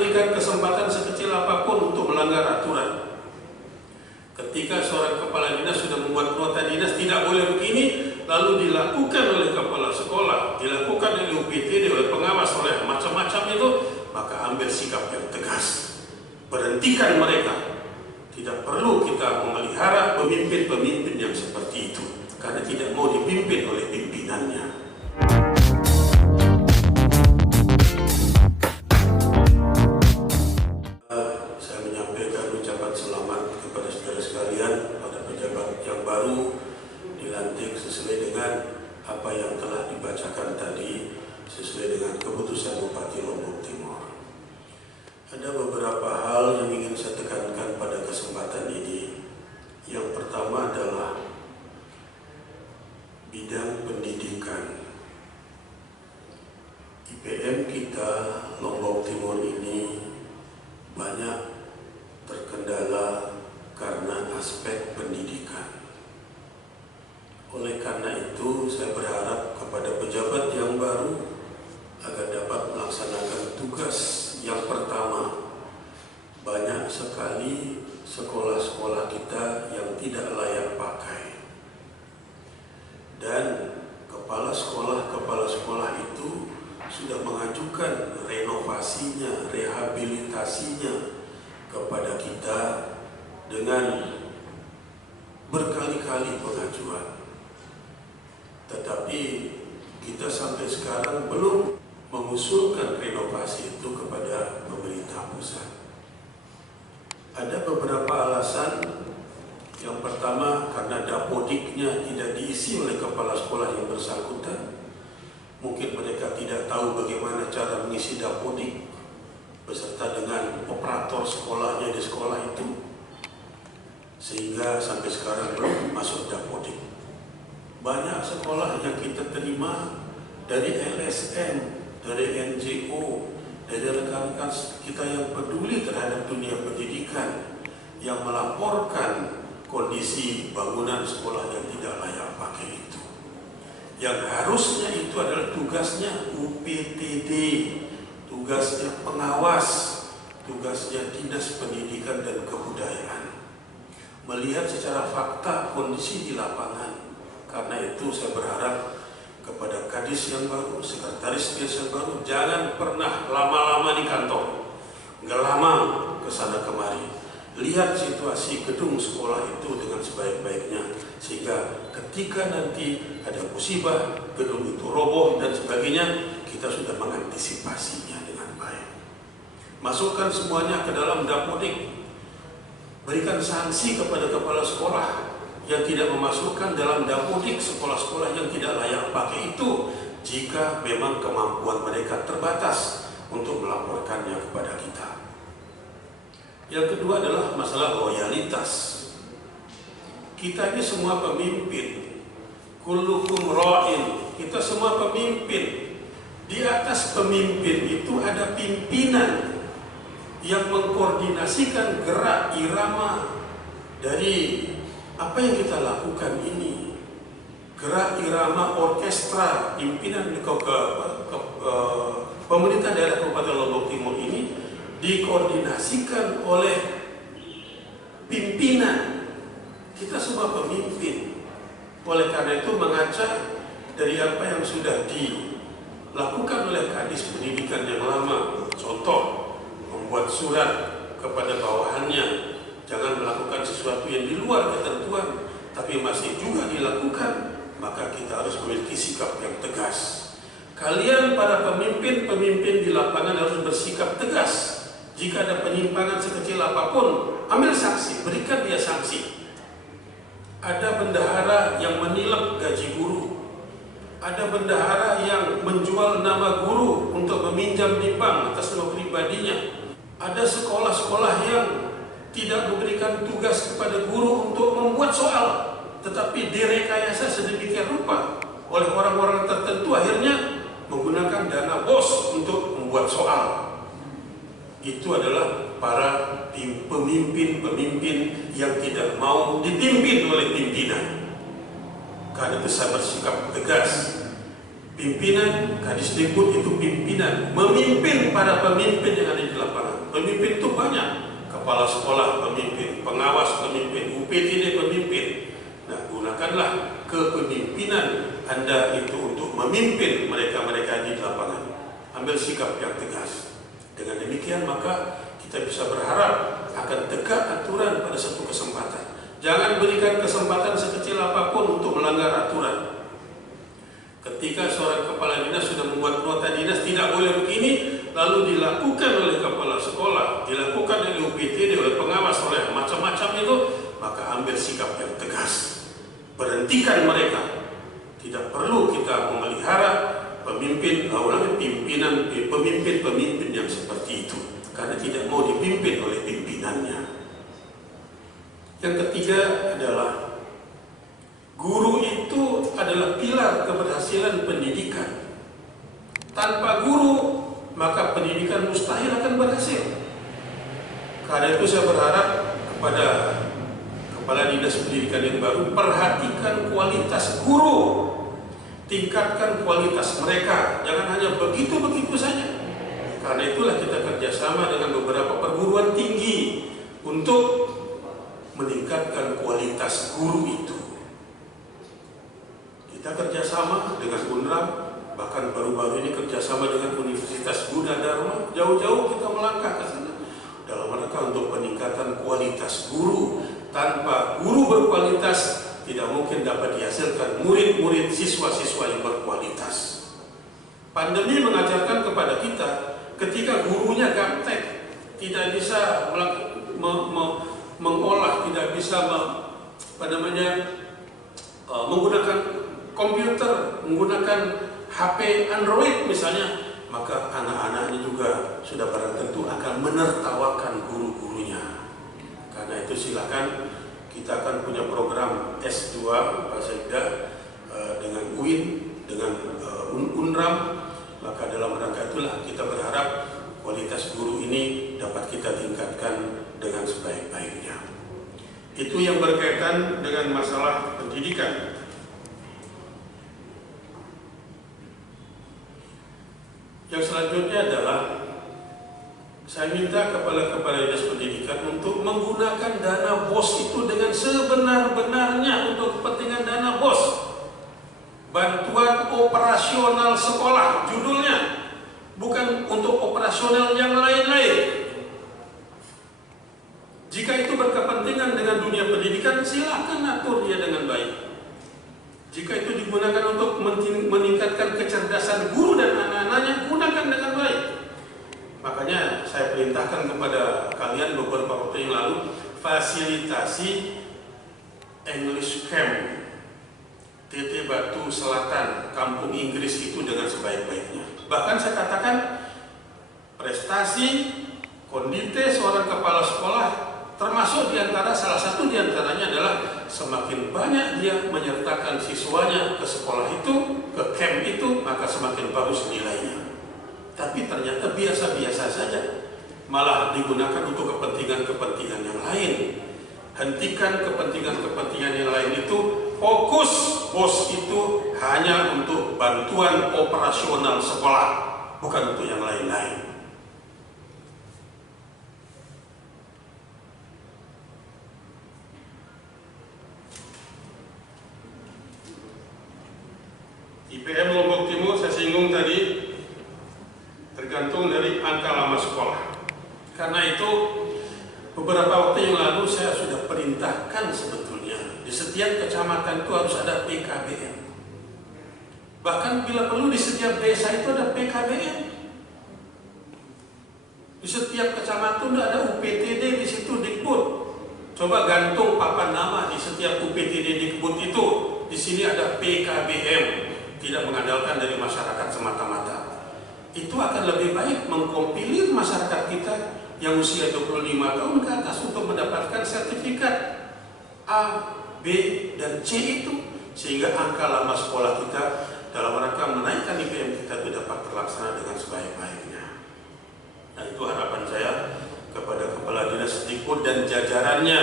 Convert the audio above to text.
diberikan kesempatan sekecil apapun untuk melanggar aturan. Ketika seorang kepala dinas sudah membuat nota dinas tidak boleh begini, lalu dilakukan oleh kepala sekolah, dilakukan oleh UPTD, oleh pengawas, oleh macam-macam itu, maka ambil sikap yang tegas. Berhentikan mereka. Tidak perlu kita memelihara pemimpin-pemimpin yang seperti itu, karena tidak mau dipimpin oleh pimpinannya. Saya menyampaikan ucapan selamat kepada saudara sekalian, pada pejabat yang baru dilantik sesuai dengan apa yang telah dibacakan tadi, sesuai dengan keputusan Bupati Lombok Timur. Ada beberapa hal yang ingin saya tekankan pada kesempatan ini. Yang pertama adalah bidang pendidikan. IPM kita Lombok Timur ini banyak terkendala karena aspek pendidikan. Oleh karena itu, saya berharap kepada pejabat yang baru agar dapat melaksanakan tugas yang pertama. Banyak sekali sekolah-sekolah kita yang tidak layak pakai, dan kepala sekolah itu sudah mengajukan renovasinya, rehabilitasinya kepada kita dengan berkali-kali pengajuan. Tetapi kita sampai sekarang belum mengusulkan renovasi itu kepada pemerintah pusat. Ada beberapa alasan. Yang pertama, karena dapodiknya tidak diisi oleh kepala sekolah yang bersangkutan. Mungkin mereka tidak tahu bagaimana cara mengisi dapodik beserta dengan operator sekolahnya di sekolah itu, sehingga sampai sekarang belum masuk dapodik. Banyak sekolah yang kita terima dari LSM, dari NGO, dari rekan-rekan kita yang peduli terhadap dunia pendidikan, yang melaporkan kondisi bangunan sekolah yang tidak layak pakai itu. Yang harusnya itu adalah tugasnya UPTD, tugasnya pengawas, tugasnya Dinas Pendidikan dan Kebudayaan, melihat secara fakta kondisi di lapangan. Karena itu saya berharap kepada Kadis yang baru, Sekretaris Dinas yang baru, jangan pernah lama-lama di kantor, nggak lama ke sana kemari. Lihat situasi gedung sekolah itu dengan sebaik-baiknya, sehingga ketika nanti ada musibah, gedung itu roboh dan sebagainya, kita sudah mengantisipasinya dengan baik. Masukkan semuanya ke dalam dapodik, berikan sanksi kepada kepala sekolah yang tidak memasukkan dalam dapodik sekolah-sekolah yang tidak layak pakai itu, jika memang kemampuan mereka terbatas untuk melaporkannya kepada kita. Yang kedua adalah masalah loyalitas. Kita ini semua pemimpin, kullukum ra'in, kita semua pemimpin. Di atas pemimpin itu ada pimpinan yang mengkoordinasikan gerak irama dari apa yang kita lakukan ini. Gerak irama orkestra pimpinan pemerintah daerah Kabupaten Lombok Timur ini dikoordinasikan oleh pimpinan. Kita semua pemimpin. Oleh karena itu, mengaca dari apa yang sudah dilakukan oleh Kadis Pendidikan yang lama, contoh membuat surat kepada bawahannya, jangan melakukan sesuatu yang di luar ketentuan, tapi masih juga dilakukan, maka kita harus memiliki sikap yang tegas. Kalian para pemimpin di lapangan harus bersikap tegas. Jika ada penyimpangan sekecil apapun, ambil sanksi, berikan dia sanksi. Ada bendahara yang menilep gaji guru, ada bendahara yang menjual nama guru untuk meminjam di bank atas nama pribadinya, ada sekolah-sekolah yang tidak memberikan tugas kepada guru untuk membuat soal, tetapi direkayasa sedemikian rupa oleh orang-orang tertentu, akhirnya menggunakan dana BOS untuk membuat soal. Itu adalah para pemimpin-pemimpin yang tidak mau dipimpin oleh pimpinan. Karena itu saya bersikap tegas. Pimpinan Kadisdikbud itu pimpinan, memimpin para pemimpin yang ada di lapangan. Pemimpin itu banyak, kepala sekolah pemimpin, pengawas pemimpin, UPTD pemimpin. Nah, gunakanlah kepemimpinan Anda itu untuk memimpin mereka-mereka di lapangan. Ambil sikap yang tegas. Dengan demikian maka kita bisa berharap akan tegak aturan pada satu kesempatan. Jangan berikan kesempatan sekecil apapun untuk melanggar aturan. Ketika seorang kepala dinas sudah membuat nota dinas tidak boleh begini, lalu dilakukan oleh kepala sekolah, dilakukan oleh UPTD, oleh pengawas, oleh macam-macam itu, maka ambil sikap yang tegas. Berhentikan mereka. Tidak perlu kita memelihara pemimpin yang seperti itu, karena tidak mau dipimpin oleh pimpinannya. Yang ketiga adalah guru itu adalah pilar keberhasilan pendidikan. Tanpa guru, maka pendidikan mustahil akan berhasil. Karena itu saya berharap kepada kepala dinas pendidikan yang baru, perhatikan kualitas guru, tingkatkan kualitas mereka, jangan hanya begitu-begitu saja. Karena itulah kita kerjasama dengan beberapa perguruan tinggi untuk meningkatkan kualitas guru itu. Kita kerjasama dengan UNRAM, bahkan baru-baru ini kerjasama dengan Universitas Gunadarma. Jauh-jauh kita melangkah ke sana dalam rangka untuk peningkatan kualitas guru. Tanpa guru berkualitas, tidak mungkin dapat dihasilkan murid-murid, siswa-siswa yang berkualitas. Pandemi mengajarkan kepada kita, ketika gurunya gaptek, tidak bisa mengolah, tidak bisa menggunakan komputer, menggunakan HP Android misalnya, maka anak-anaknya juga sudah barang tentu akan menertawakan guru-gurunya. Karena itu silakan, kita akan punya program S2 Pak Sekda dengan UIN, dengan UNRAM, maka dalam rangka itulah kita berharap kualitas guru ini dapat kita tingkatkan dengan sebaik-baiknya. Itu yang berkaitan dengan masalah pendidikan. Yang selanjutnya adalah saya minta kepada kepala dinas pendidikan untuk menggunakan dana BOS itu dengan sebenar-benarnya untuk kepentingan dana BOS. Bantuan operasional sekolah judulnya, bukan untuk operasional yang lain-lain. Jika itu berkepentingan dengan dunia pendidikan, silakan atur dia dengan baik. Jika itu digunakan untuk meningkatkan kecerdasan guru dan anak-anaknya, gunakan dengan baik. Makanya saya perintahkan kepada kalian beberapa waktu yang lalu, fasilitasi English Camp TT Batu Selatan, Kampung Inggris itu dengan sebaik-baiknya. Bahkan saya katakan, prestasi kondite seorang kepala sekolah, termasuk diantara salah satu diantaranya adalah semakin banyak dia menyertakan siswanya ke sekolah itu, ke camp itu, maka semakin bagus nilainya. Tapi ternyata biasa-biasa saja, malah digunakan untuk kepentingan-kepentingan yang lain. Hentikan kepentingan-kepentingan yang lain itu, fokus BOS itu hanya untuk bantuan operasional sekolah, bukan untuk yang lain-lain. IPM Lombok Timur saya singgung tadi, tergantung dari angka lama sekolah. Karena itu beberapa waktu yang lalu saya sudah perintahkan sebetulnya di setiap kecamatan itu harus ada PKBM. Bahkan bila perlu di setiap desa itu ada PKBM. Di setiap kecamatan ada UPTD, di situ Dikbud. Coba gantung papan nama di setiap UPTD Dikbud itu. Di sini ada PKBM. Tidak mengandalkan dari masyarakat semata-mata. Itu akan lebih baik mengkompilir masyarakat kita yang usia 25 tahun ke atas untuk mendapatkan sertifikat A, B, dan C itu, sehingga angka lama sekolah kita dalam rangka menaikkan IPM kita itu dapat terlaksana dengan sebaik-baiknya. Nah, itu harapan saya kepada Kepala Dinas Dikbud dan jajarannya